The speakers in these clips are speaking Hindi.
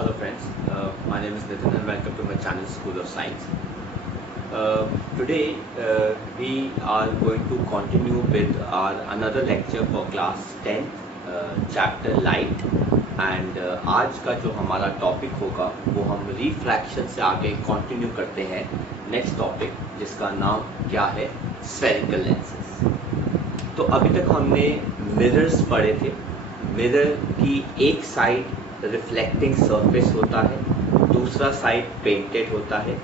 Hello friends, my name is Nitin and welcome to my channel School of Science. Today we are going to continue with our another lecture for class 10 chapter light and आज का जो हमारा टॉपिक होगा वो हम रिफ्रैक्शन से आगे कंटिन्यू करते हैं नेक्स्ट टॉपिक जिसका नाम क्या है स्फेरिकल लेंसेज। तो अभी तक हमने मिरर्स पढ़े थे। मिरर की एक साइड रिफ्लेक्टिंग सरफेस होता है, दूसरा साइड पेंटेड होता है।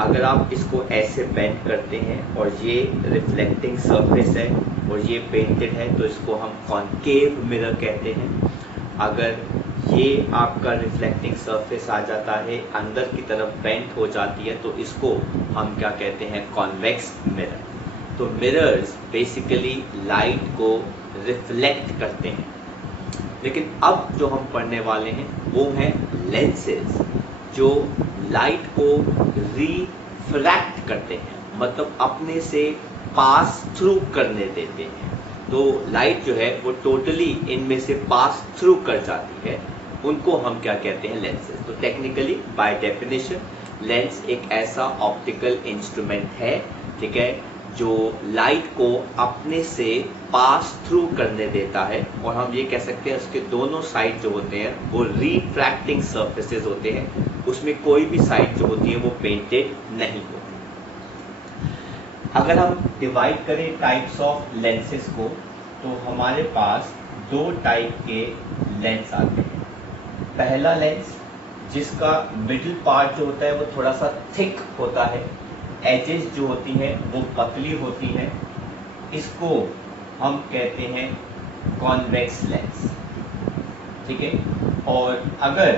अगर आप इसको ऐसे बेंड करते हैं और ये रिफ्लेक्टिंग सरफेस है और ये पेंटेड है तो इसको हम कॉनकेव मिरर कहते हैं। अगर ये आपका रिफ्लेक्टिंग सरफेस आ जाता है, अंदर की तरफ बेंड हो जाती है तो इसको हम क्या कहते हैं, कॉन्वेक्स मिरर। तो मिरर्स बेसिकली लाइट को रिफ्लेक्ट करते हैं। लेकिन अब जो हम पढ़ने वाले हैं वो हैं लेंसेज जो लाइट को रिफ्रैक्ट करते हैं, मतलब अपने से पास थ्रू करने देते हैं। तो लाइट जो है वो टोटली इनमें से पास थ्रू कर जाती है, उनको हम क्या कहते हैं, लेंसेज। तो टेक्निकली बाय डेफिनेशन लेंस एक ऐसा ऑप्टिकल इंस्ट्रूमेंट है, ठीक है, जो लाइट को अपने से पास थ्रू करने देता है। और हम ये कह सकते हैं उसके दोनों साइड जो होते हैं वो रिफ्रैक्टिंग सरफेसेस होते हैं, उसमें कोई भी साइड जो होती है वो पेंटेड नहीं होती। अगर हम डिवाइड करें टाइप्स ऑफ लेंसेज को तो हमारे पास दो टाइप के लेंस आते हैं। पहला लेंस जिसका मिडिल पार्ट जो होता है वो थोड़ा सा थिक होता है, एजेस जो होती हैं वो पतली होती हैं, इसको हम कहते हैं कॉन्वेक्स लेंस, ठीक है। और अगर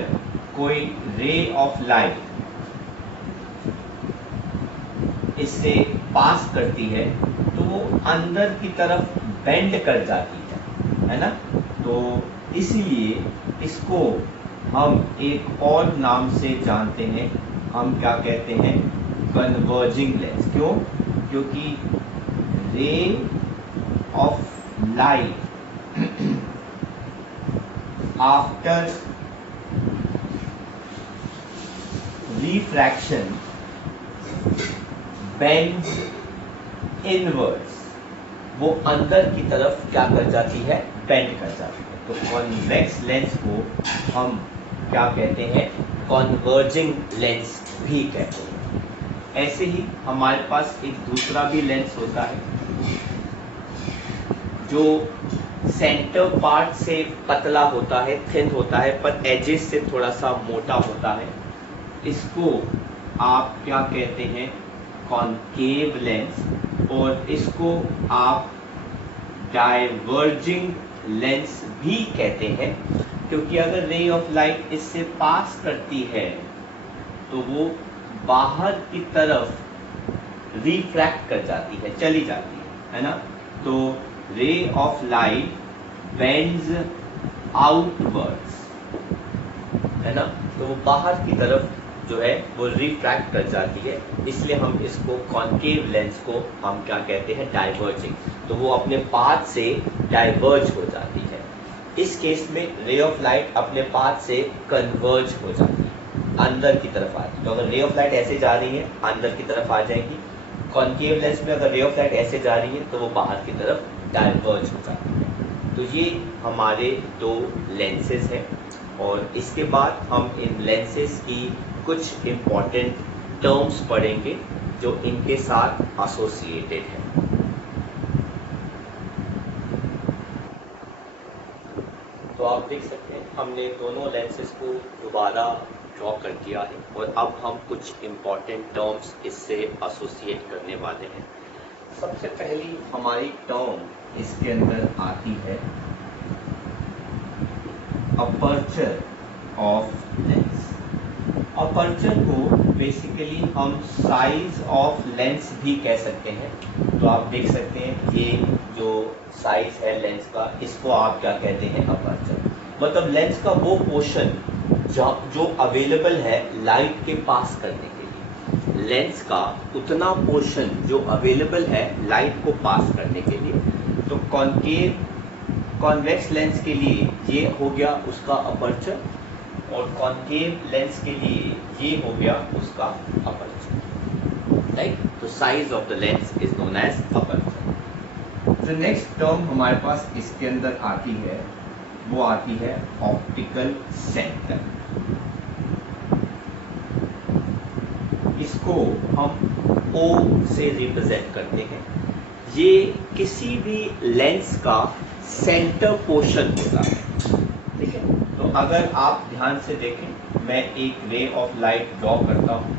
कोई रे ऑफ लाइट इससे पास करती है तो वो अंदर की तरफ बेंड कर जाती है ना। तो इसीलिए इसको हम एक और नाम से जानते हैं, हम क्या कहते हैं, कन्वर्जिंग लेंस। क्यों? क्योंकि ray of light after refraction bends inwards, वो अंदर की तरफ क्या कर जाती है, बेंड कर जाती है। तो कॉन्वेक्स लेंस को हम क्या कहते हैं, कन्वर्जिंग लेंस भी कहते हैं। ऐसे ही हमारे पास एक दूसरा भी लेंस होता है जो सेंटर पार्ट से पतला होता है, थिन होता है, पर एजेस से थोड़ा सा मोटा होता है। इसको आप क्या कहते हैं, कॉनकेव लेंस। और इसको आप डाइवर्जिंग लेंस भी कहते हैं, क्योंकि अगर रे ऑफ लाइट इससे पास करती है तो वो बाहर की तरफ रिफ्रैक्ट कर जाती है, चली जाती है ना। तो ray of light bends outwards, है ना, तो वो बाहर की तरफ जो है वो रिफ्रैक्ट कर जाती है। इसलिए हम इसको कॉनकेव लेंस को हम क्या कहते हैं, डाइवर्जिंग। तो वो अपने पाथ से डाइवर्ज हो जाती है। इस केस में रे ऑफ लाइट अपने पाथ से कन्वर्ज हो जाती है, अंदर की तरफ आती है। तो अगर रे ऑफ लाइट ऐसे जा रही है अंदर की तरफ आ जाएगी। कॉनकेव लेंस में अगर रे ऑफ लाइट ऐसे जा रही है तो वो बाहर की तरफ डाइवर्ज हो जाती है। तो ये हमारे दो लेंसेज हैं और इसके बाद हम इन लेंसेज की कुछ इंपॉर्टेंट टर्म्स पढ़ेंगे जो इनके साथ एसोसिएटेड है। तो आप देख सकते हैं हमने दोनों लेंसेज को दोबारा ड्रॉ कर दिया है और अब हम कुछ इंपॉर्टेंट टर्म्स इससे एसोसिएट करने वाले हैं। सबसे पहली हमारी टर्म इसके अंदर आती है अपर्चर ऑफ लेंस। अपर्चर को बेसिकली हम साइज ऑफ लेंस भी कह सकते हैं। तो आप देख सकते हैं ये जो साइज है लेंस का, इसको आप क्या कहते हैं, अपर्चर। मतलब लेंस का वो पोर्शन जो अवेलेबल है लाइट के पास करने के लिए, लेंस का उतना पोर्शन जो अवेलेबल है लाइट को पास करने के लिए। तो कॉन्वेक्स लेंस के लिए ये हो गया उसका अपर्चर, और कॉन्केव लेंस के लिए ये हो गया उसका अपर्चर, राइट। तो size of the lens is known as aperture. जो नेक्स्ट टर्म हमारे पास इसके अंदर आती है वो आती है ऑप्टिकल सेंटर। इसको हम O से रिप्रेजेंट करते हैं। ये किसी भी लेंस का सेंटर पोर्शन होता है, ठीक है। तो अगर आप ध्यान से देखें, मैं एक रे ऑफ लाइट ड्रॉ करता हूं,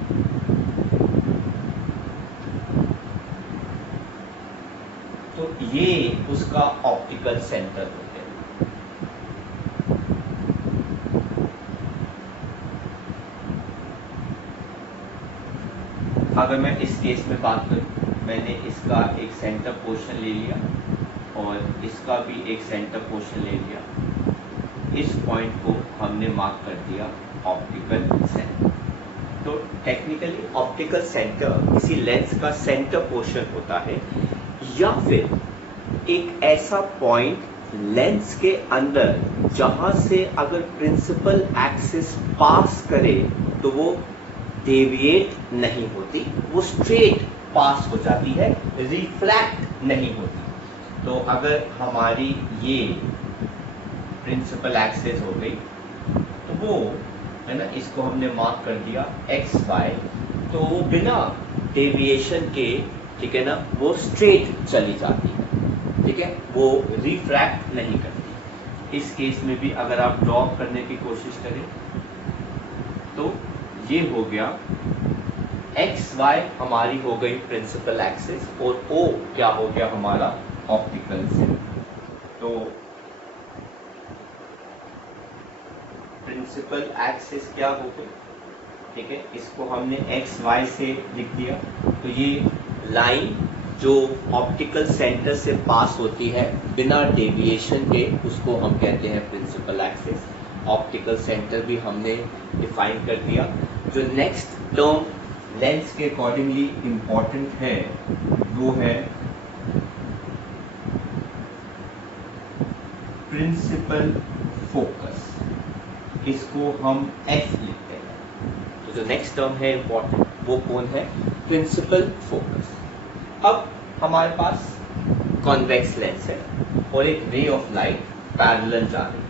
तो ये उसका ऑप्टिकल सेंटर होता है। अगर मैं इस केस में बात करूं, मैंने इसका एक सेंटर पोर्शन ले लिया और इसका भी एक सेंटर पोर्शन ले लिया। इस पॉइंट को हमने मार्क कर दिया ऑप्टिकल सेंटर। तो टेक्निकली ऑप्टिकल सेंटर किसी लेंस का सेंटर पोर्शन होता है, या फिर एक ऐसा पॉइंट लेंस के अंदर जहां से अगर प्रिंसिपल एक्सिस पास करे तो वो डेविएट नहीं होती, वो स्ट्रेट पास हो जाती है, रिफ्लैक्ट नहीं होती। तो अगर हमारी ये प्रिंसिपल एक्सिस हो गई तो वो है ना, इसको हमने मार्क कर दिया एक्स वाई, तो वो बिना डेविएशन के, ठीक है ना, वो स्ट्रेट चली जाती है, ठीक है, वो रिफ्रैक्ट नहीं करती। इस केस में भी अगर आप ड्रॉ करने की कोशिश करें तो ये हो गया एक्स वाई हमारी हो गई प्रिंसिपल एक्सिस और ओ क्या हो गया हमारा ऑप्टिकल सेंटर। तो प्रिंसिपल एक्सिस क्या हो गई, ठीक है, इसको हमने एक्स वाई से लिख दिया। तो ये लाइन जो ऑप्टिकल सेंटर से पास होती है बिना डेविएशन के, उसको हम कहते हैं प्रिंसिपल एक्सिस। ऑप्टिकल सेंटर भी हमने डिफाइन कर दिया। जो नेक्स्ट टर्म लेंस के अकॉर्डिंगली इंपॉर्टेंट है वो है प्रिंसिपल फोकस, इसको हम एफ लिखते हैं। तो जो नेक्स्ट टर्म है इंपॉर्टेंट वो कौन है, प्रिंसिपल फोकस। अब हमारे पास कॉन्वेक्स लेंस है और एक रे ऑफ लाइट पैरेलल जा रही है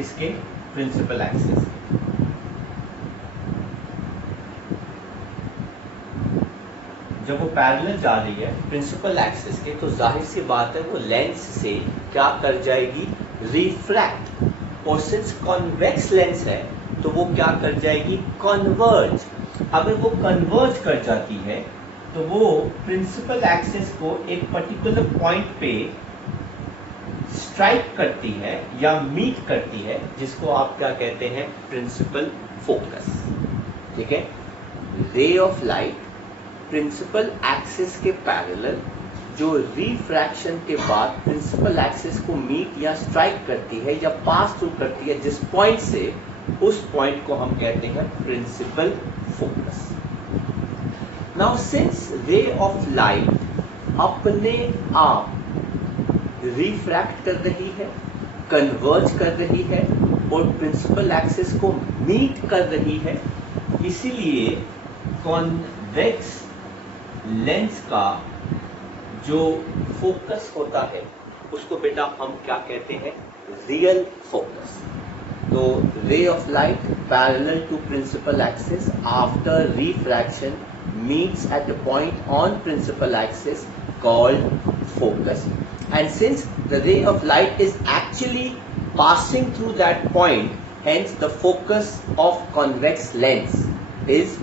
इसके प्रिंसिपल एक्सिस। जब वो पैरेलल जा रही है प्रिंसिपल एक्सिस के, तो जाहिर सी बात है वो लेंस से क्या कर जाएगी, रिफ्रैक्ट। और सिंस कॉन्वेक्स लेंस है तो वो क्या कर जाएगी, कन्वर्ज। अगर वो कन्वर्ज कर जाती है तो वो प्रिंसिपल एक्सिस को एक पर्टिकुलर पॉइंट पे स्ट्राइक करती है या मीट करती है, जिसको आप क्या कहते हैं, प्रिंसिपल फोकस, ठीक है। Ray of light principal axis के पैरेलल जो रिफ्रैक्शन के बाद प्रिंसिपल एक्सिस को मीट या स्ट्राइक करती है या पास थ्रू करती है जिस पॉइंट से, उस पॉइंट को हम कहते हैं principal focus. Now since ray of light अपने आप रिफ्रैक्ट कर रही है, कन्वर्ज कर रही है और प्रिंसिपल एक्सिस को मीट कर रही है, इसीलिए कॉन्वेक्स लेंस का जो फोकस होता है उसको बेटा हम क्या कहते हैं, रियल फोकस। तो ray of light parallel to principal axis after refraction meets at the point on principal axis called focus, and since the ray of light is actually passing through that point, hence the focus of convex lens is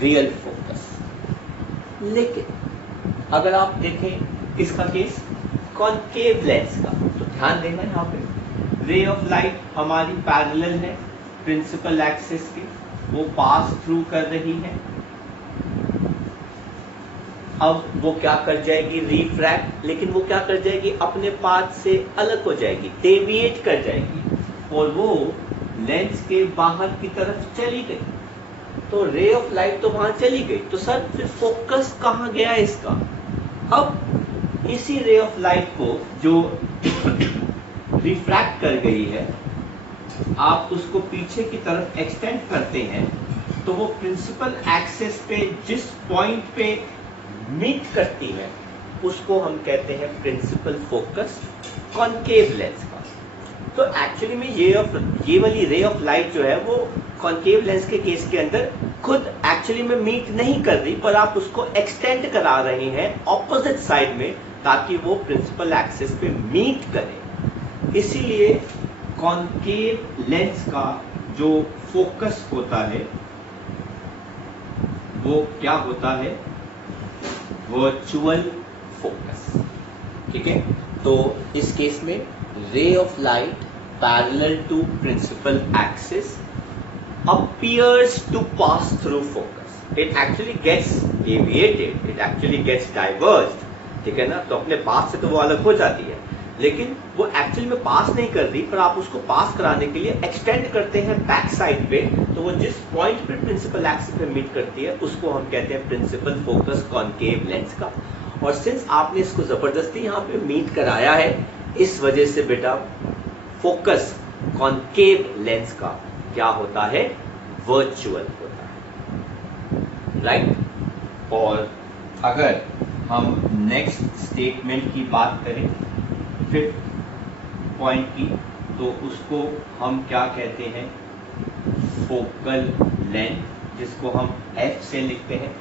real focus. लेकिन अगर आप देखें किसका केस, कॉन्केव लेंस का, तो ध्यान देना यहाँ पे रे ऑफ लाइट हमारी पैरेलल है प्रिंसिपल एक्सिस के, वो पास थ्रू कर रही है। अब वो क्या कर जाएगी, रिफ्रैक्ट, लेकिन वो क्या कर जाएगी, अपने पाथ से अलग हो जाएगी, डेविएट कर जाएगी और वो लेंस के बाहर की तरफ चली गई। तो रे ऑफ लाइट तो वहां चली गई, तो सर फिर फोकस कहां गया इसका। अब इसी रे ऑफ लाइट को जो रिफ्रैक्ट कर गई है आप उसको पीछे की तरफ एक्सटेंड करते हैं तो वो प्रिंसिपल एक्सिस पे जिस पॉइंट पे मीट करती है उसको हम कहते हैं प्रिंसिपल फोकस कॉनकेव लेंस का। तो एक्चुअली में ये वाली रे ऑफ लाइट जो है वो कॉनकेव लेंस के केस के अंदर खुद एक्चुअली में मीट नहीं कर रही, पर आप उसको एक्सटेंड करा रहे हैं ऑपोजिट साइड में ताकि वो प्रिंसिपल एक्सिस पे मीट करे। इसीलिए कॉनकेव लेंस का जो फोकस होता है वो क्या होता है, वर्चुअल फोकस। ठीक है, तो इस केस में ray of light parallel to principal axis appears to pass through focus. It actually gets deviated, it actually gets diverged. ठीक है ना, तो अपने पास से तो वो अलग हो जाती है, लेकिन वो एक्चुअली में पास नहीं कर रही, पर आप उसको पास कराने के लिए एक्सटेंड करते हैं बैक साइड पे, तो वो जिस पॉइंट पे प्रिंसिपल एक्सिस पे मीट करती है उसको हम कहते हैं प्रिंसिपल फोकस कॉनकेव लेंस का। और सिंस आपने इसको जबरदस्ती यहाँ पे मीट कराया है, इस वजह से बेटा फोकस कॉनकेव लेंस का क्या होता है, वर्चुअल होता है, राइट। और अगर हम नेक्स्ट स्टेटमेंट की बात करें फिफ्थ पॉइंट की, तो उसको हम क्या कहते हैं, फोकल लेंथ, जिसको हम एफ से लिखते हैं।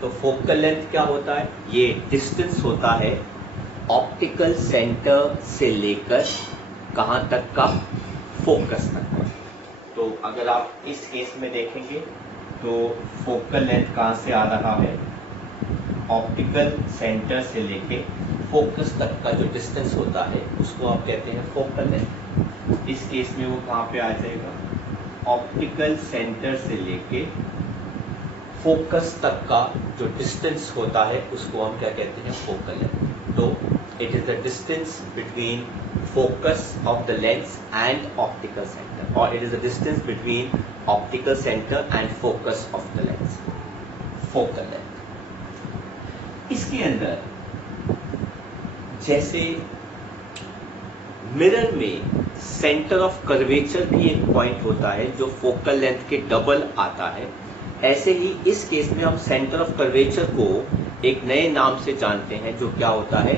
तो फोकल लेंथ क्या होता है, ये डिस्टेंस होता है ऑप्टिकल सेंटर से लेकर कहां तक का, फोकस तक का। तो अगर आप इस केस में देखेंगे तो फोकल लेंथ कहां से आ रहा है, ऑप्टिकल सेंटर से लेके फोकस तक का जो डिस्टेंस होता है उसको आप कहते हैं फोकल लेंथ। इस केस में वो कहां पे आ जाएगा, ऑप्टिकल सेंटर से लेके फोकस तक का जो डिस्टेंस होता है उसको हम क्या कहते हैं, फोकल लेंथ। तो it is the distance between focus of the lens and optical center, or it is the distance between optical center and focus of the lens, focal length। इसके अंदर जैसे मिरर में सेंटर ऑफ कर्वेचर भी एक पॉइंट होता है जो फोकल लेंथ के डबल आता है, ऐसे ही इस केस में हम सेंटर ऑफ कर्वेचर को एक नए नाम से जानते हैं जो क्या होता है,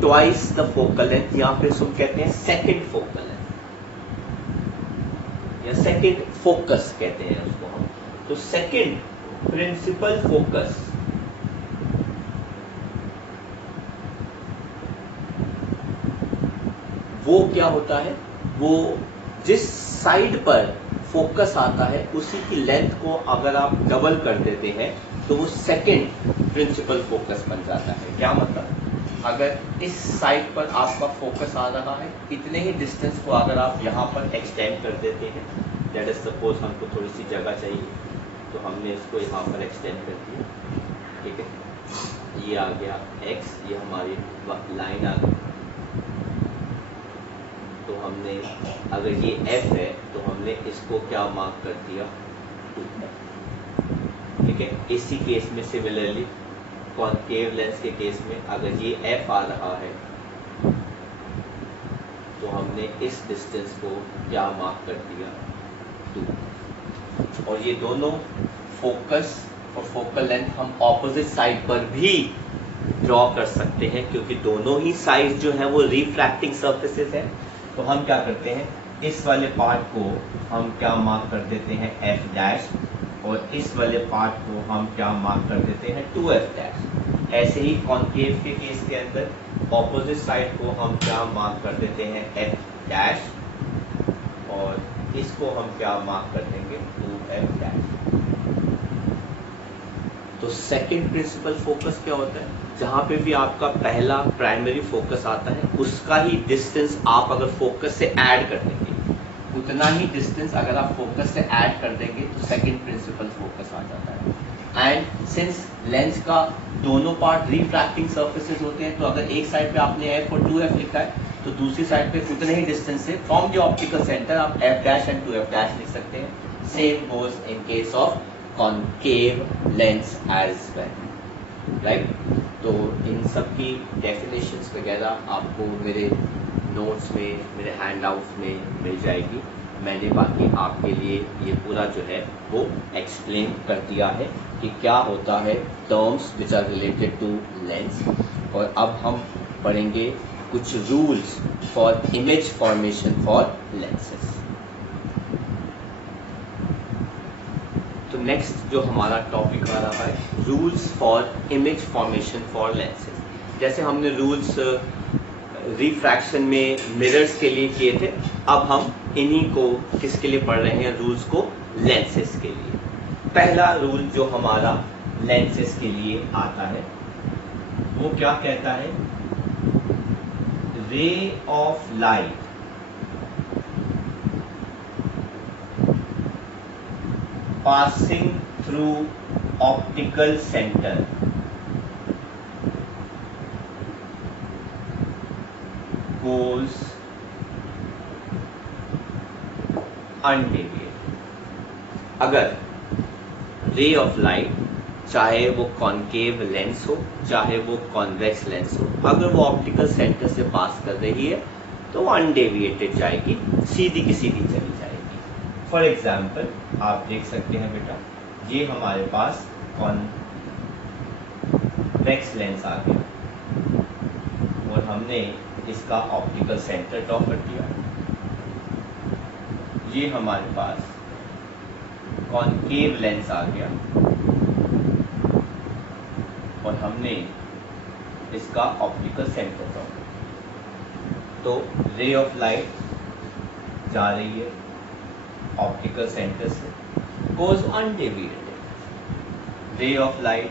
ट्वाइस द फोकल लेंथ, या फिर हम कहते हैं सेकंड फोकल लेंथ या सेकंड फोकस कहते हैं उसको हम। तो सेकंड प्रिंसिपल फोकस वो क्या होता है, वो जिस साइड पर फोकस आता है उसी की लेंथ को अगर आप डबल कर देते हैं तो वो सेकंड प्रिंसिपल फोकस बन जाता है। क्या मतलब, अगर इस साइड पर आपका फोकस आ रहा है, इतने ही डिस्टेंस को अगर आप यहाँ पर एक्सटेंड कर देते हैं, दैट इज सपोज हमको थोड़ी सी जगह चाहिए तो हमने इसको यहाँ पर एक्सटेंड कर दिया, ठीक है, ये आ गया x, ये हमारी लाइन आ गई। तो हमने अगर ये f है तो हमने इसको क्या मार्क कर दिया, 2f, ठीक है। इसी केस में सिमिलरली कॉनकेव लेंस के केस में अगर ये f आ रहा है तो हमने इस डिस्टेंस को क्या मार्क कर दिया, 2। और ये दोनों फोकस और फोकल लेंथ हम ऑपोजिट साइड पर भी ड्रॉ कर सकते हैं क्योंकि दोनों ही साइड जो है वो रिफ्रैक्टिंग सर्फेसेस है। तो हम क्या करते हैं, इस वाले पार्ट को हम क्या मार्क कर देते हैं, f डैश, और इस वाले पार्ट को हम क्या मार्क कर देते हैं, 2f डैश। ऐसे ही कॉनकेव के केस के अंदर ऑपोजिट साइड को हम क्या मार्क कर देते हैं, f डैश, और इसको हम क्या मार्क कर देंगे, 2f डैश। तो सेकंड प्रिंसिपल फोकस क्या होता है, जहां पे भी आपका पहला प्राइमरी फोकस आता है उसका ही डिस्टेंस आप अगर फोकस से ऐड कर देंगे, उतना ही डिस्टेंस अगर आप फोकस से ऐड कर देंगे तो सेकंड प्रिंसिपल फोकस आ जाता है। एंड सिंस लेंस का दोनों पार्ट रिफ्रैक्टिंग सर्फेसेस होते हैं, तो अगर एक साइड पे आपने f और 2f लिखा है तो दूसरी साइड पे उतने ही डिस्टेंस से फ्रॉम द ऑप्टिकल सेंटर आप f dash and 2f dash लिख सकते हैं। Same goes in case of concave lens as well, right. तो इन सब की डेफिनेशंस वगैरह आपको मेरे नोट्स में, मेरे हैंडआउट्स में मिल जाएगी। मैंने बाकी आपके लिए ये पूरा जो है वो एक्सप्लेन कर दिया है कि क्या होता है terms which are related to lens. और अब हम पढ़ेंगे कुछ rules for image formation for lenses. तो नेक्स्ट जो हमारा टॉपिक आ रहा है rules for image formation for lenses. जैसे हमने रूल्स रिफ्रैक्शन में मिरर्स के लिए किए थे, अब हम इन्हीं को किसके लिए पढ़ रहे हैं, रूल्स को लेंसेज के लिए। पहला रूल जो हमारा लेंसेज के लिए आता है वो क्या कहता है, ray of light passing through optical center goes undeviated। अगर रे ऑफ लाइट, चाहे वो कॉनकेव लेंस हो चाहे वो कॉन्वेक्स लेंस हो, अगर वो ऑप्टिकल सेंटर से पास कर रही है तो वो अनडेविएटेड जाएगी, सीधी की सीधी चली जाएगी। फॉर एग्जाम्पल आप देख सकते हैं बेटा, ये हमारे पास कॉन्वेक्स लेंस आ गया और हमने इसका ऑप्टिकल सेंटर ड्रॉ कर दिया। ये हमारे पास कॉनकेव लेंस आ गया और हमने इसका ऑप्टिकल सेंटर ड्रॉ कर दिया। तो रे ऑफ लाइट जा रही है ऑप्टिकल सेंटर से, goes undeviated. Ray of light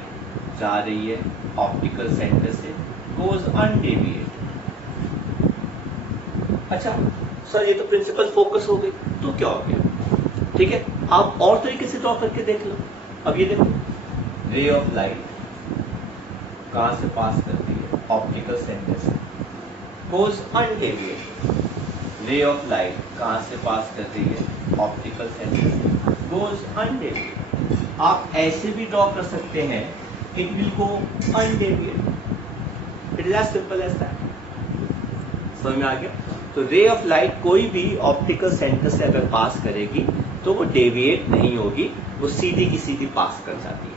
जा रही है ऑप्टिकल सेंटर से, गोज अनडेविएटेड। अच्छा सर, ये तो प्रिंसिपल फोकस हो गई, तो क्या हो गया? ठीक है, आप और तरीके से ड्रॉ करके देख लो। अब ये देखो, रे ऑफ लाइट कहां से पास करती है, ऑप्टिकल सेंटर से, goes undeviated. Ray of light कहां से पास कर रही है, ऑप्टिकल सेंटर से, गोज अनडेविएटेड। आप ऐसे भी ड्रॉ कर सकते हैं, it will go undeviated. It is as simple as that. समझ में आ गया? तो रे ऑफ लाइट कोई भी ऑप्टिकल सेंटर से अगर पास करेगी तो वो डेविएट नहीं होगी, वो सीधी की सीधी पास कर जाती है।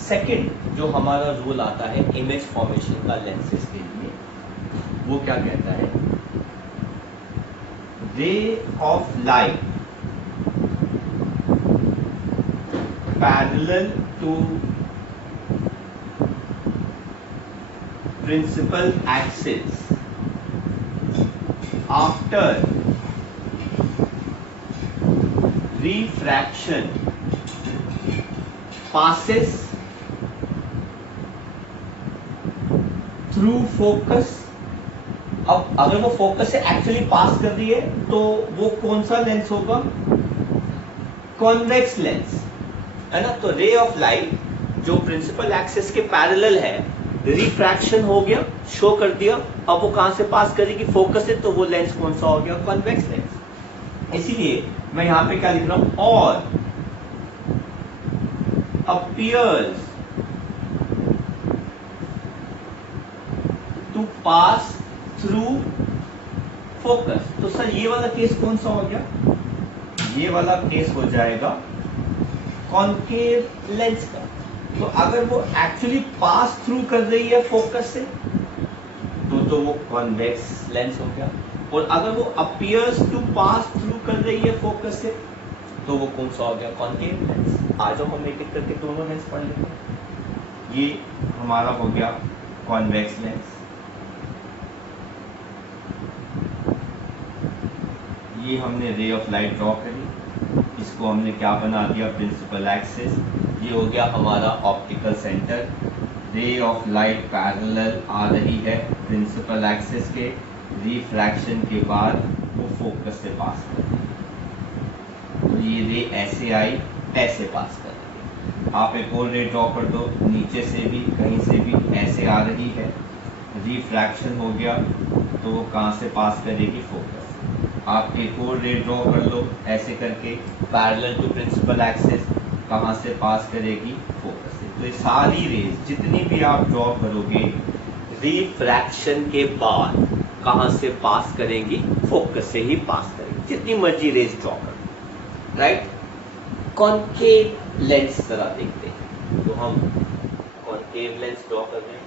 सेकंड जो हमारा रूल आता है इमेज फॉर्मेशन का लेंसेज के लिए, वो क्या कहता है, ray of light parallel to principal axis after refraction passes through focus। अब अगर वो फोकस से एक्चुअली पास कर रही है तो वो कौन सा लेंस होगा, कॉन्वेक्स लेंस, है ना। तो रे ऑफ लाइट जो प्रिंसिपल एक्सिस के पैरेलल है, रिफ्रैक्शन हो गया, शो कर दिया, अब वो कहां से पास करेगी, फोकस से, तो वो लेंस कौन सा हो गया, कॉन्वेक्स लेंस। इसीलिए मैं यहां पे क्या लिख रहा हूं, और appears to pass through focus. तो सर ये वाला केस कौन सा हो गया, ये वाला केस हो जाएगा कॉनकेव लेंस का। तो अगर वो एक्चुअली पास थ्रू कर रही है फोकस से तो वो कॉन्वेक्स लेंस हो गया, और अगर वो अपीयर्स टू पास थ्रू कर रही है फोकस से तो वो कौन सा हो गया, कॉनकेव लेंस। आ जाओ हम एक एक करके दोनों लेंस पढ़ लेते हैं। ये हमारा हो गया कॉन्वेक्स लेंस, ये हमने रे ऑफ लाइट ड्रॉ करी, इसको हमने क्या बना दिया, प्रिंसिपल एक्सिस। ये हो गया हमारा optical centre. Ray of light parallel आ रही है प्रिंसिपल एक्सिस के, रिफ्रैक्शन के बाद वो फोकस से पास कर रही है। तो ये रे ऐसे आई, ऐसे पास कर रही है। आप एक और रे ड्रॉ कर दो, नीचे से भी कहीं से भी ऐसे आ रही है, रिफ्रैक्शन हो गया तो वो कहां से पास करेगी, फोकस। आप एक और रे ड्रॉ कर लो ऐसे करके, पैरेलल टू प्रिंसिपल एक्सिस, कहां से पास करेगी, फोकस से। तो ये सारी रेज जितनी भी आप ड्रॉ करोगे रिफ्रैक्शन के बाद कहां से पास करेंगी, फोकस से ही पास करेंगी, जितनी मर्जी रेज ड्रॉ कर, राइट। कॉनकेव लेंस जरा देखते हैं, तो हम कॉनकेव लेंस ड्रॉ कर रहे हैं।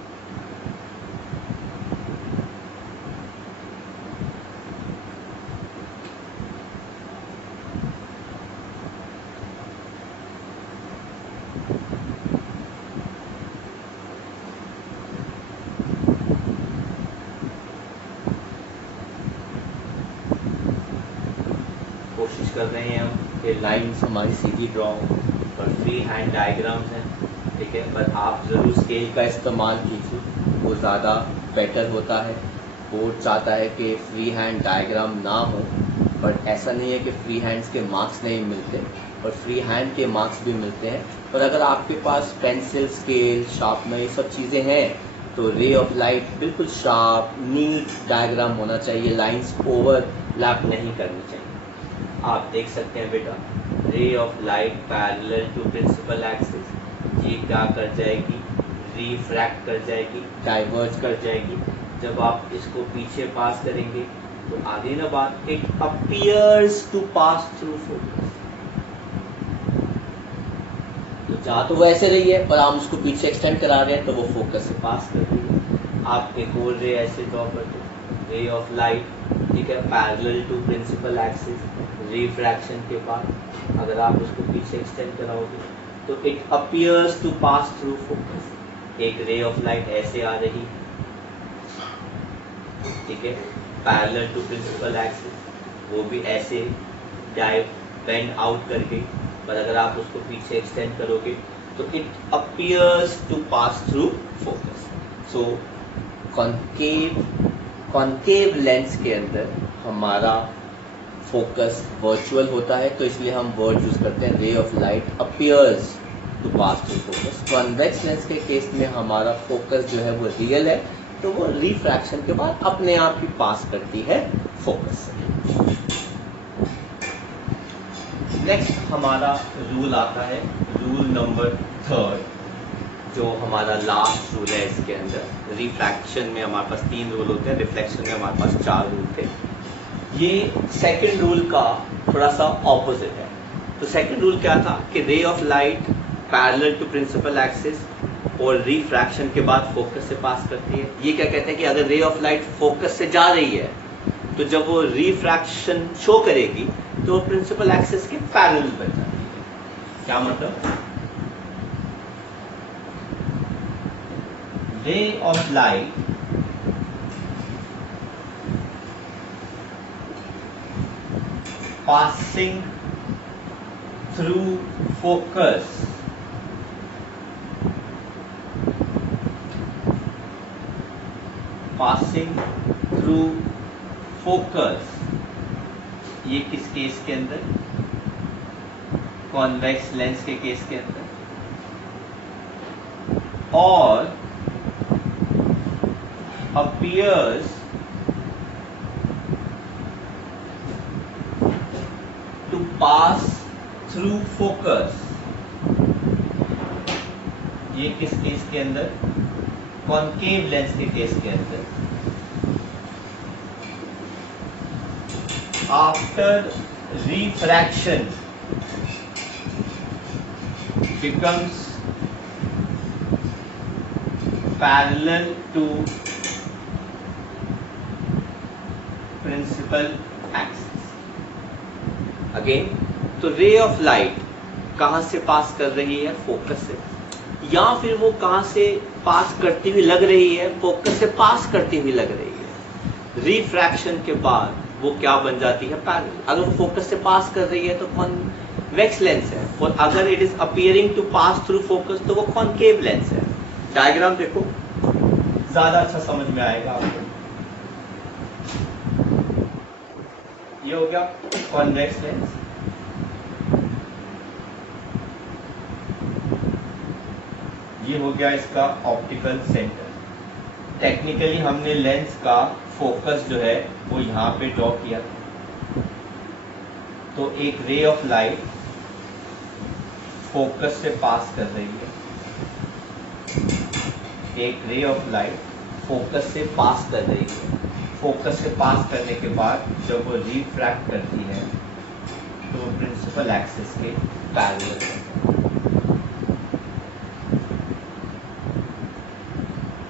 कोशिश कर रहे हैं हम कि लाइंस हमारी सीधी ड्रॉ हो, और फ्री हैंड डायग्राम्स हैं, ठीक है, पर आप ज़रूर स्केल का इस्तेमाल कीजिए, वो ज़्यादा बेटर होता है। बोर्ड चाहता है कि फ्री हैंड डायग्राम ना हो, बट ऐसा नहीं है कि फ्री हैंड्स के मार्क्स नहीं मिलते, और फ्री हैंड के मार्क्स भी मिलते हैं। पर अगर आपके पास पेंसिल, स्केल, शार्पनर, ये सब चीज़ें हैं, तो रे ऑफ लाइट बिल्कुल शार्प, नीट डायग्राम होना चाहिए, लाइंस ओवरलैप नहीं करनी चाहिए। आप देख सकते हैं बेटा, ray of light parallel to principal axis, ये क्या कर जाएगी, रिफ्रैक्ट कर जाएगी, डाइवर्ज कर जाएगी। जब आप इसको पीछे पास करेंगे तो आगे ना बात, it appears to pass through focus, तो जहाँ तो वो ऐसे रही है, पर आप उसको पीछे एक्सटेंड करा रहे हैं तो वो फोकस से पास कर रही है। आप एक और रे ऐसे ड्रॉ करते हैं, रे ऑफ लाइट, ठीक है, parallel to principal axis, refraction के बाद अगर आप उसको पीछे एक्सटेंड कराओगे तो it appears to pass through focus. एक रे ऑफ लाइट ऐसे आ रही, ठीक है, पैरेलल टू प्रिंसिपल एक्सिस, वो भी ऐसे बेंड आउट कर गई, पर अगर आप उसको पीछे एक्सटेंड करोगे तो it appears to pass through focus. So concave lens के अंदर हमारा फोकस वर्चुअल होता है, तो इसलिए हम वर्ड यूज करते हैं ray of light appears to pass through focus. Convex lens के केस में हमारा फोकस जो है वो रियल है, तो वो रिफ्रैक्शन के बाद अपने आप ही पास करती है फोकस से। नेक्स्ट हमारा रूल आता है, रूल नंबर 3, जो हमारा लास्ट रूल है इसके अंदर। रिफ्रैक्शन में हमारे पास 3 रूल होते हैं, रिफ्लेक्शन में हमारे पास 4 रूल थे। ये सेकंड रूल का थोड़ा सा ऑपोजिट है। तो सेकंड रूल क्या था कि ray of light parallel to principal axis और रिफ्रैक्शन के बाद फोकस से पास करती है। ये क्या कहते हैं कि अगर रे ऑफ लाइट फोकस से जा रही है तो जब वो रिफ्रैक्शन शो करेगी तो प्रिंसिपल एक्सिस के पैरेलल बन जाती है। क्या मतलब, रे of light passing through focus ये किस केस के अंदर, कॉन्वेक्स लेंस के केस के अंदर, और appears to pass through focus, ये किस केस के अंदर, कॉनकेव लेंस के केस के अंदर। After refraction becomes parallel to principal axis। Again, तो रे ऑफ लाइट कहां से पास कर रही है, फोकस से, या फिर वो कहां से पास करती हुई लग रही है, फोकस से पास करती हुई लग रही है। रिफ्रैक्शन के बाद वो क्या बन जाती है, पैरेलल। अगर वो फोकस से पास कर रही है तो कॉन्वेक्स लेंस है, और अगर it is appearing to pass through focus तो वो कॉनकेव लेंस है। डायग्राम देखो, ज्यादा अच्छा समझ में आएगा आपको। ये हो गया कॉन्वेक्स लेंस, ये हो गया इसका ऑप्टिकल सेंटर। टेक्निकली हमने लेंस का फोकस जो है वो यहां पे ड्रॉ किया था। तो एक रे ऑफ लाइट फोकस से पास कर रही है, एक रे ऑफ लाइट फोकस से पास कर रही है, फोकस से पास करने के बाद जब वो रिफ्रैक्ट करती है तो प्रिंसिपल एक्सिस के पैरेलल है।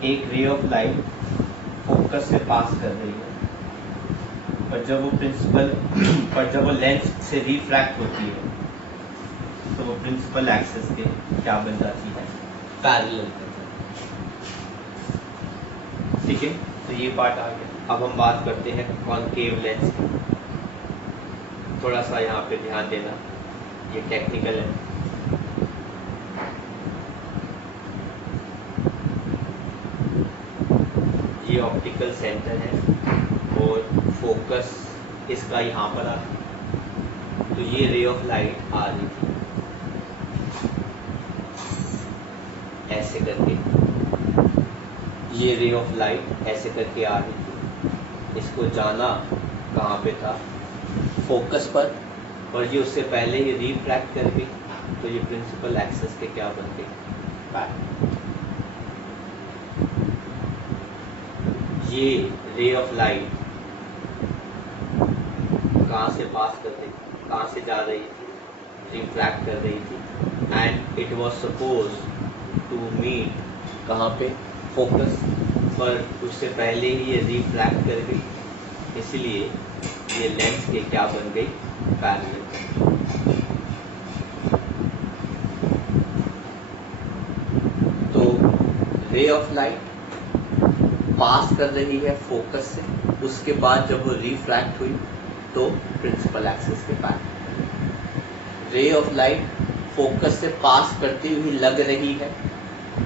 एक रे ऑफ लाइट फोकस से पास कर रही है, पर जब वो लेंस से रिफ्रैक्ट होती है तो वो प्रिंसिपल एक्सिस के क्या बन जाती है, पैरेलल। ठीक है, तो ये पार्ट आ गया। अब हम बात करते हैं कॉनकेव लेंस की। थोड़ा सा यहाँ पे ध्यान देना, ये टेक्निकल है। ये ऑप्टिकल सेंटर है और फोकस इसका यहाँ पर आ, तो ये रे ऑफ लाइट आ रही थी ऐसे करके, ये रे ऑफ लाइट ऐसे करके आ रही थी। इसको जाना कहाँ पे था, फोकस पर, और ये उससे पहले ही रिफ्रैक्ट कर गई, तो ये प्रिंसिपल एक्सिस के क्या बन गए, पैरेलल। ये रे ऑफ लाइट कहाँ से पास कर रही थी, कहाँ से जा रही थी, रिफ्रैक्ट कर रही थी, and it was suppose to meet कहाँ पे, फोकस पर। उससे पहले ही ये रिफ्रैक्ट कर गई, इसलिए ये लेंस के क्या बन गई, पैरेलल। तो रे ऑफ लाइट पास कर रही है फोकस से, उसके बाद जब वो रिफ्रैक्ट हुई तो प्रिंसिपल एक्सिस के पैरेलल। रे ऑफ लाइट फोकस से पास करती हुई लग रही है,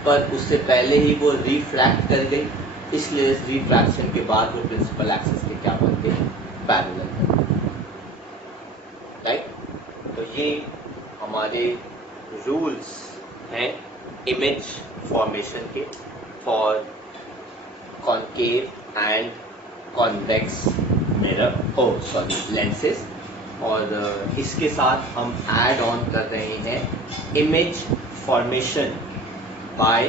पर उससे पहले ही वो रिफ्रैक्ट कर गई, इसलिए इस रिफ्रैक्शन के बाद वो प्रिंसिपल एक्सिस के क्या बन गए, पैरेलल। राइट, तो ये हमारे रूल्स हैं इमेज फॉर्मेशन के for concave and convex mirror, lenses. और इसके साथ हम ऐड ऑन कर रहे हैं image formation by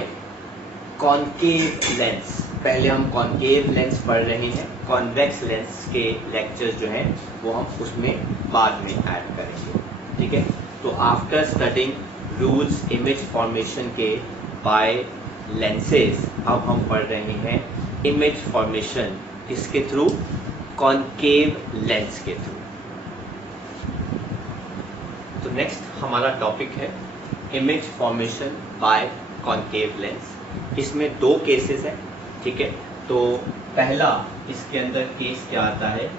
concave lens. पहले हम कॉनकेव लेंस पढ़ रहे हैं, कॉन्वेक्स लेंस के लेक्चर्स जो हैं वो हम उसमें बाद में ऐड करेंगे। ठीक है, तो after studying rules image formation के बाय लेंसेज, अब हम पढ़ रहे हैं इमेज फॉर्मेशन किसके थ्रू, कॉनकेव लेंस के थ्रू। तो नेक्स्ट हमारा टॉपिक है image formation by concave lens. इसमें दो केसेस हैं। ठीक है, तो पहला इसके अंदर केस क्या आता है,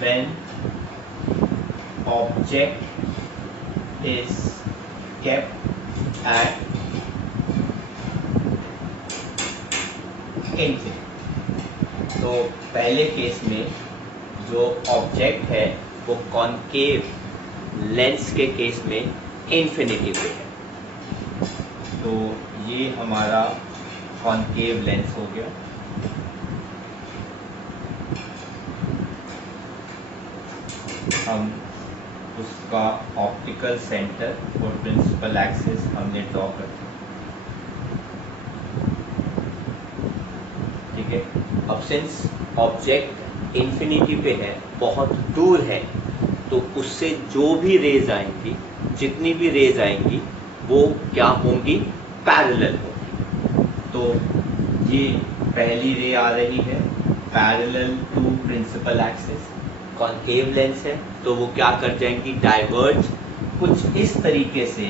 when object is kept at infinity. तो पहले केस में जो ऑब्जेक्ट है वो कॉनकेव लेंस के केस में इन्फिनिटी पे है। तो ये हमारा कॉनकेव लेंस हो गया। हम उसका ऑप्टिकल सेंटर और प्रिंसिपल एक्सिस हमने ड्रॉ कर दिया। ठीक है, अब सिंस ऑब्जेक्ट इन्फिनिटी पे है, बहुत दूर है, तो उससे जो भी रेज आएंगी, जितनी भी रेज आएंगी वो क्या होंगी, पैरेलल होंगी। तो ये पहली रे आ रही है parallel to principal axis, concave lens है तो वो क्या कर जाएंगी, डाइवर्ज कुछ इस तरीके से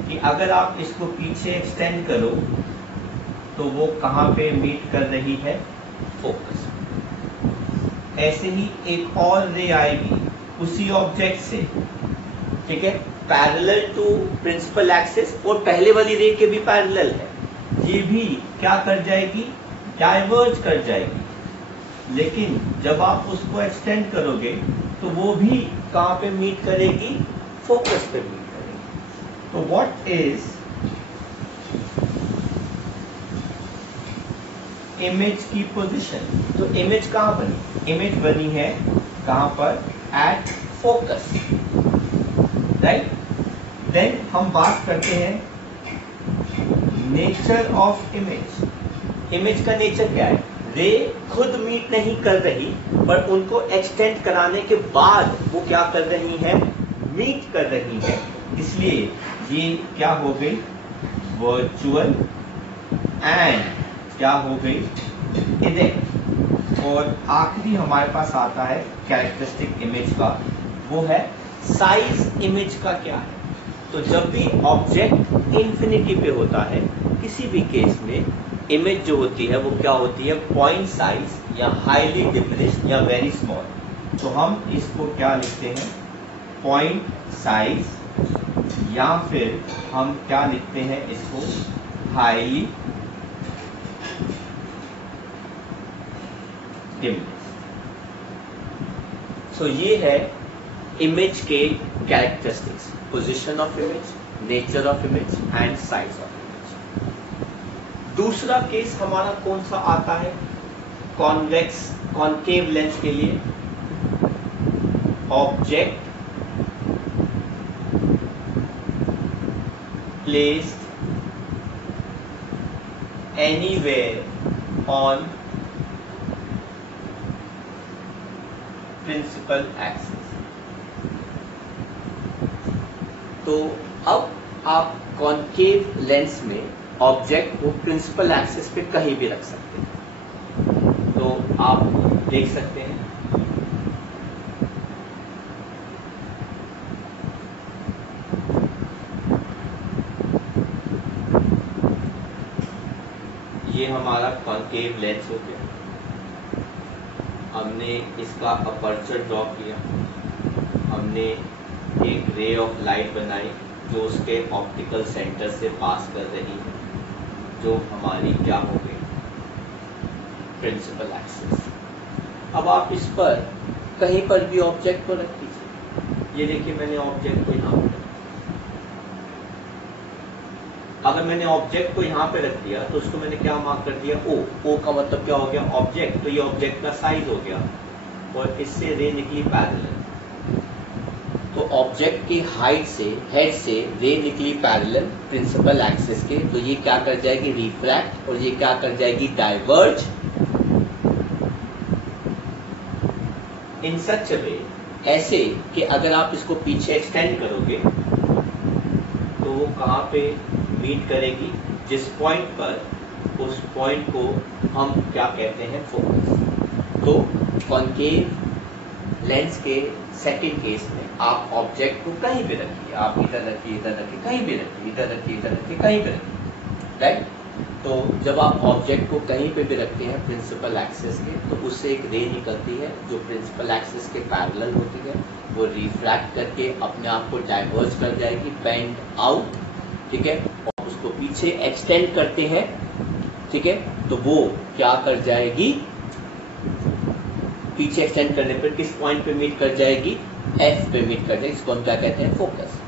कि अगर आप इसको पीछे एक्सटेंड करो तो वो कहाँ पे मीट कर रही है, फोकस। ऐसे ही एक और रे आएगी उसी ऑब्जेक्ट से, ठीक है, पैरेलल टू प्रिंसिपल एक्सिस, और पहले वाली रे के भी पैरेलल है, ये भी क्या कर जाएगी, डाइवर्ज कर जाएगी। लेकिन जब आप उसको एक्सटेंड करोगे तो वो भी कहाँ पे मीट करेगी, फोकस पे मीट करेगी। तो व्हाट इज इमेज की पोजीशन, तो इमेज कहाँ बनी, इमेज बनी है कहाँ पर, एट फोकस। राइट, देन हम बात करते हैं नेचर ऑफ इमेज। इमेज का नेचर क्या है, रे खुद मीट नहीं कर रही, पर उनको एक्सटेंड कराने के बाद वो क्या कर रही है, मीट कर रही है। इसलिए ये क्या हो गई, वर्चुअल एंड क्या हो गई, इरेक्ट। और आखिरी हमारे पास आता है कैरेक्टरिस्टिक इमेज का, वो है साइज इमेज का क्या है। तो जब भी ऑब्जेक्ट इंफिनिटी पे होता है किसी भी केस में, इमेज जो होती है वो क्या होती है, पॉइंट साइज या हाईली डिमिनिश्ड या वेरी स्मॉल। तो हम इसको क्या लिखते हैं, पॉइंट साइज, या फिर हम क्या लिखते हैं इसको, हाईली डिमिनिश्ड। सो ये है इमेज के characteristics, position of image, nature of image and size of image. दूसरा केस हमारा कौन सा आता है, कॉन्वेक्स कॉन्केव लेंस के लिए, object placed anywhere on principal axis. तो अब आप कॉन्केव लेंस में ऑब्जेक्ट को प्रिंसिपल एक्सिस पे कहीं भी रख सकते हैं। तो आप देख सकते हैं ये हमारा कॉन्केव लेंस हो गया। हमने इसका अपर्चर ड्रॉ किया, हमने एक रे ऑफ लाइट बनाई जो उसके ऑप्टिकल सेंटर से पास कर रही है, जो हमारी क्या हो गई, प्रिंसिपल एक्सिस। अब आप इस पर कहीं पर भी ऑब्जेक्ट को रख दीजिए। ये देखिए मैंने ऑब्जेक्ट को यहाँ पर, अगर मैंने ऑब्जेक्ट को यहाँ पे रख दिया तो उसको मैंने क्या मार्क कर दिया, ओ। ओ का मतलब क्या हो गया, ऑब्जेक्ट। तो ये ऑब्जेक्ट का साइज हो गया और इससे रे निकली पैरेलल। तो ऑब्जेक्ट की हाइट से, हेड से रे निकली पैरेलल प्रिंसिपल एक्सिस के। तो ये क्या कर जाएगी, रिफ्रैक्ट, और ये क्या कर जाएगी, डाइवर्ज इन सच अ वे, ऐसे कि अगर आप इसको पीछे एक्सटेंड करोगे तो वो कहाँ पे मीट करेगी, जिस पॉइंट पर, उस पॉइंट को हम क्या कहते हैं, फोकस। तो कॉन्केव लेंस के सेकंड केस में आप ऑब्जेक्ट को कहीं भी रखिए, आप इधर रखिए, इधर रखिए, कहीं भी रखिए, इधर रखिए, इधर रखिए, कहीं भी रखिए, राइट। तो जब आप ऑब्जेक्ट को कहीं पे भी रखते हैं प्रिंसिपल एक्सिस के, तो उससे एक रे निकलती है जो प्रिंसिपल एक्सिस के पैरेलल होती है, वो रिफ्रैक्ट करके अपने आप को डाइवर्ज कर जाएगी, बेंड आउट, ठीक है, और उसको पीछे एक्सटेंड करते हैं, ठीक है, तो वो क्या कर जाएगी, पीछे एक्सटेंड करने पर किस पॉइंट पे मीट कर जाएगी, एफ पे मीट कर जाएगी, इसको हम क्या कहते हैं, फोकस।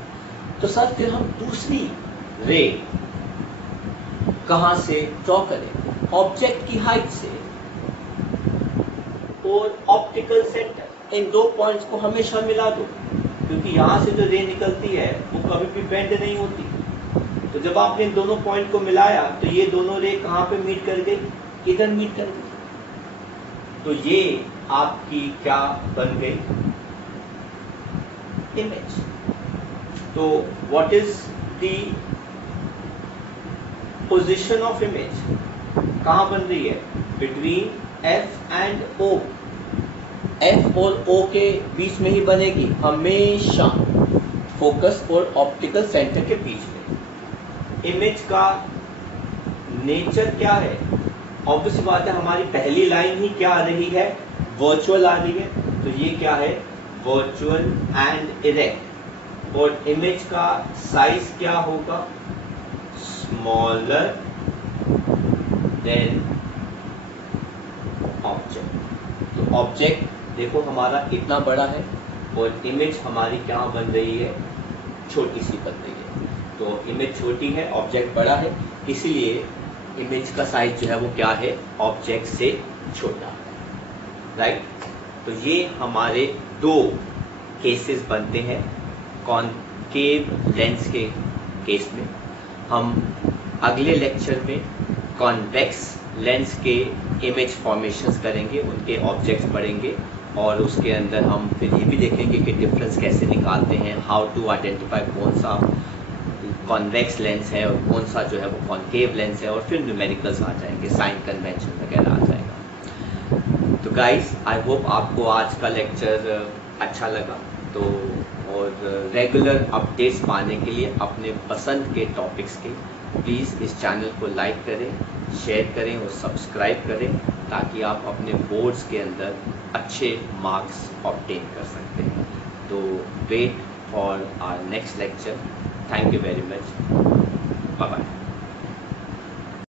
तो सर फिर हम दूसरी रे कहां से ड्रॉ करें, ऑब्जेक्ट की हाइट से और ऑप्टिकल सेंटर, इन दो पॉइंट्स को हमेशा मिला दो, क्योंकि यहां से जो रे निकलती है वो कभी भी बेंड नहीं होती। तो जब आपने इन दोनों पॉइंट को मिलाया तो ये दोनों रे कहां पे मीट कर गई, इधर मीट कर गई। तो ये आपकी क्या बन गई, इमेज। तो what is the position of image, कहां बन रही है, between F and O, F और ओ के बीच में ही बनेगी हमेशा, फोकस और ऑप्टिकल सेंटर के बीच में। इमेज का नेचर क्या है, ऑब्वियस बात है, हमारी पहली लाइन ही क्या आ रही है, वर्चुअल आ रही है, तो ये क्या है, वर्चुअल एंड इरेक्ट। और इमेज का साइज क्या होगा, स्मॉलर देन ऑब्जेक्ट। तो ऑब्जेक्ट देखो हमारा इतना बड़ा है और इमेज हमारी क्या बन रही है, छोटी सी बन रही है। तो इमेज छोटी है, ऑब्जेक्ट बड़ा है, इसीलिए इमेज का साइज जो है वो क्या है, ऑब्जेक्ट से छोटा है, राइट। तो ये हमारे दो केसेस बनते हैं कॉन्केव लेंस के केस में। हम अगले लेक्चर में कॉन्वेक्स लेंस के इमेज फॉर्मेशंस करेंगे, उनके ऑब्जेक्ट्स पढ़ेंगे और उसके अंदर हम फिर ये भी देखेंगे कि डिफरेंस कैसे निकालते हैं, हाउ टू आइडेंटिफाई कौन सा कॉन्वेक्स लेंस है और कौन सा जो है वो कॉन्केव लेंस है, और फिर न्यूमेरिकल्स आ जाएंगे, साइन कन्वेंशन वगैरह आ जाएगा। तो गाइस आई होप आपको आज का लेक्चर अच्छा लगा। तो और रेगुलर अपडेट्स पाने के लिए अपने पसंद के टॉपिक्स के प्लीज़ इस चैनल को लाइक करें, शेयर करें और सब्सक्राइब करें, ताकि आप अपने बोर्ड्स के अंदर अच्छे मार्क्स ऑब्टेन कर सकते हैं। तो wait for our next lecture. Thank you very much. Bye bye.